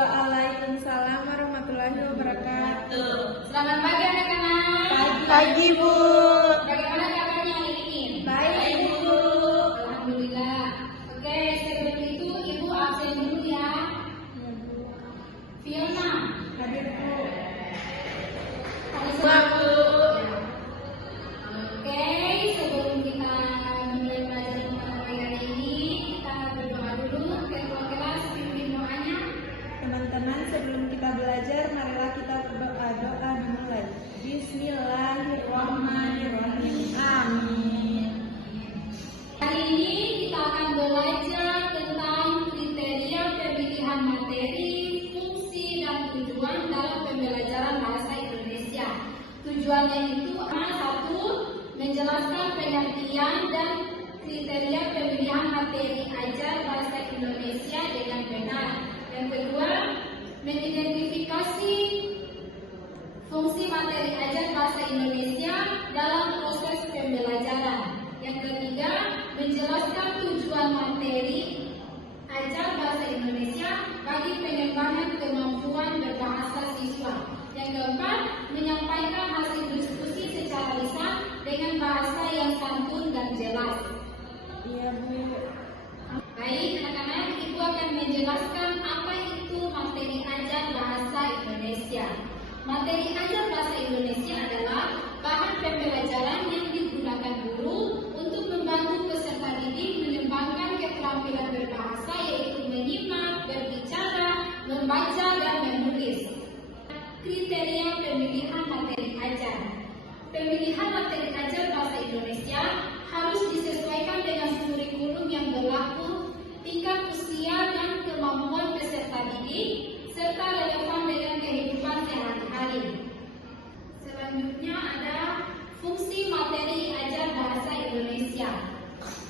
Waalaikumsalam warahmatullahi wabarakatuh. Selamat pagi anak-anak. Pagi Bu. Bagaimana kabarnya hari ini? Baik Bu. Alhamdulillah. Oke, sebelum itu Ibu absen dulu ya. Fiona. Hadir Bu. Hari Wah, Bu. Oke, sebelum kita mulai belajar mengenai hari ini, kita berdoa dulu. Ketua kelas pimpin doanya. Teman-teman, sebelum kita belajar, marilah kita berdoa dimulai. Bismillahirrahmanirrahim. Amin. Hari ini kita akan belajar tentang kriteria pemilihan materi, fungsi, dan tujuan dalam pembelajaran bahasa Indonesia. Tujuannya itu satu, menjelaskan pengertian dan kriteria pemilihan materi ajar bahasa Indonesia dengan benar. Yang kedua, mengidentifikasi fungsi materi ajar bahasa Indonesia dalam proses pembelajaran. Yang ketiga, menjelaskan tujuan materi ajar bahasa Indonesia bagi pengembangan kemampuan berbahasa siswa. Yang keempat, menyampaikan hasil diskusi secara lisan dengan bahasa yang santun dan jelas. Iya Bu. Baik, anak-anak, Ibu akan menjelaskan apa itu materi ajar bahasa Indonesia. Materi ajar bahasa Indonesia adalah bahan pembelajaran yang digunakan guru untuk membantu peserta didik mengembangkan keterampilan berbahasa, yaitu menyimak, berbicara, membaca, dan menulis. Kriteria pemilihan materi ajar. Pemilihan materi ajar bahasa Indonesia harus disesuaikan dengan kurikulum yang berlaku, tingkat usia dan kemampuan peserta didik, serta relevan dengan kehidupan sehari-hari. Selanjutnya ada fungsi materi ajar bahasa Indonesia.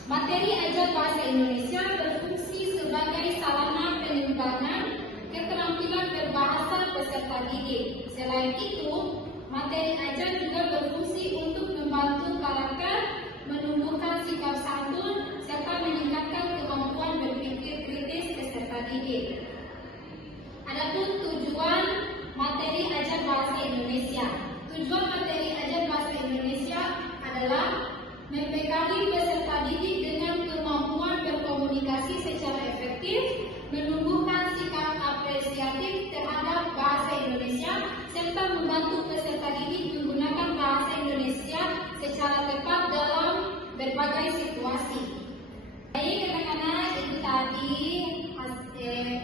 Materi ajar bahasa Indonesia berfungsi sebagai sarana pengembangan keterampilan berbahasa peserta didik. Selain itu, materi ajar juga berfungsi untuk membantu karakter, menumbuhkan sikap santun, serta meningkatkan kemampuan berpikir kritis peserta didik. Adapun tujuan materi ajar bahasa Indonesia. Tujuan materi ajar bahasa Indonesia adalah membekali peserta didik dengan kemampuan berkomunikasi secara efektif, menumbuhkan sikap apresiatif terhadap bahasa Indonesia, serta membantu peserta didik menggunakan bahasa Indonesia secara tepat dalam berbagai situasi. Baik anak-anak, itu tadi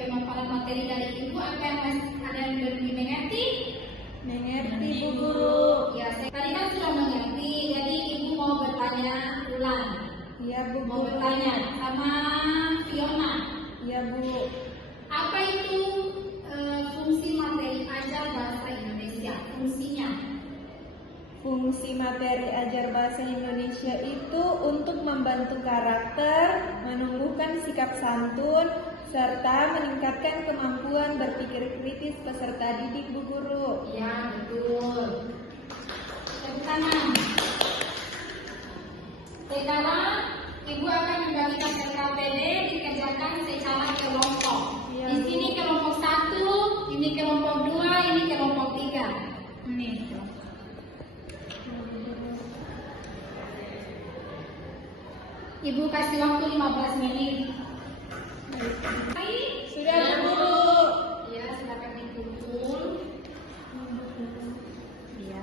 pemaparan materi dari Ibu. Apa yang ada yang belum dimengerti? Mengerti Bu Guru. Ya, saya tadi kan sudah mengerti, jadi Ibu mau bertanya ulang. Iya Bu. Mau bertanya sama Fiona. Iya Bu. Apa itu fungsi materi ajar bahasa Indonesia? Fungsinya? Fungsi materi ajar bahasa Indonesia itu untuk membantu karakter, menumbuhkan sikap santun, serta meningkatkan kemampuan berpikir kritis peserta didik Bu Guru. Ya, betul. Tepuk tangan. Sekarang Ibu akan membagikan LKPD dikerjakan secara kelompok. Ya, Di sini kelompok 1, ini kelompok 2, ini kelompok 3. Ini. Ibu kasih waktu 15 menit. Baik, Sudah Bu Guru. ya, silakan dikumpul. Iya.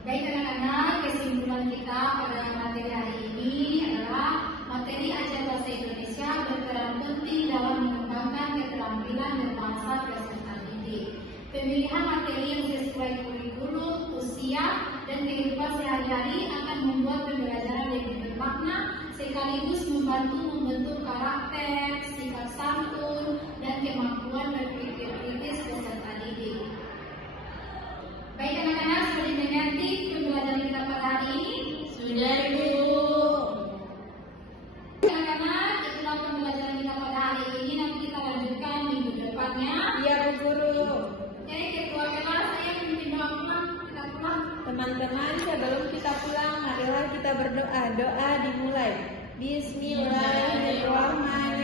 Baik anak-anak, kesimpulan kita pada materi hari ini adalah materi ajar bahasa Indonesia berperan penting dalam mengembangkan keterampilan berbahasa peserta didik. Pemilihan materi yang sesuai kurikulum, usia, dan kehidupan sehari-hari akan membuat pembelajaran lebih bermakna sekaligus membantu membentuk karakter, sikap santun, dan kemampuan berpikir kritis peserta didik. Baik anak-anak, sudah dimengerti pembelajaran kita pada hari ini? Sudah Bu. Anak-anak, itulah pembelajaran kita pada hari ini. Nanti kita lanjutkan minggu depannya. Iya Bu Guru. Oke, ketua kelas saya memimpin Teman-teman, sebelum kita pulang, marilah kita berdoa. Doa dimulai. Bismillahirrahmanirrahim.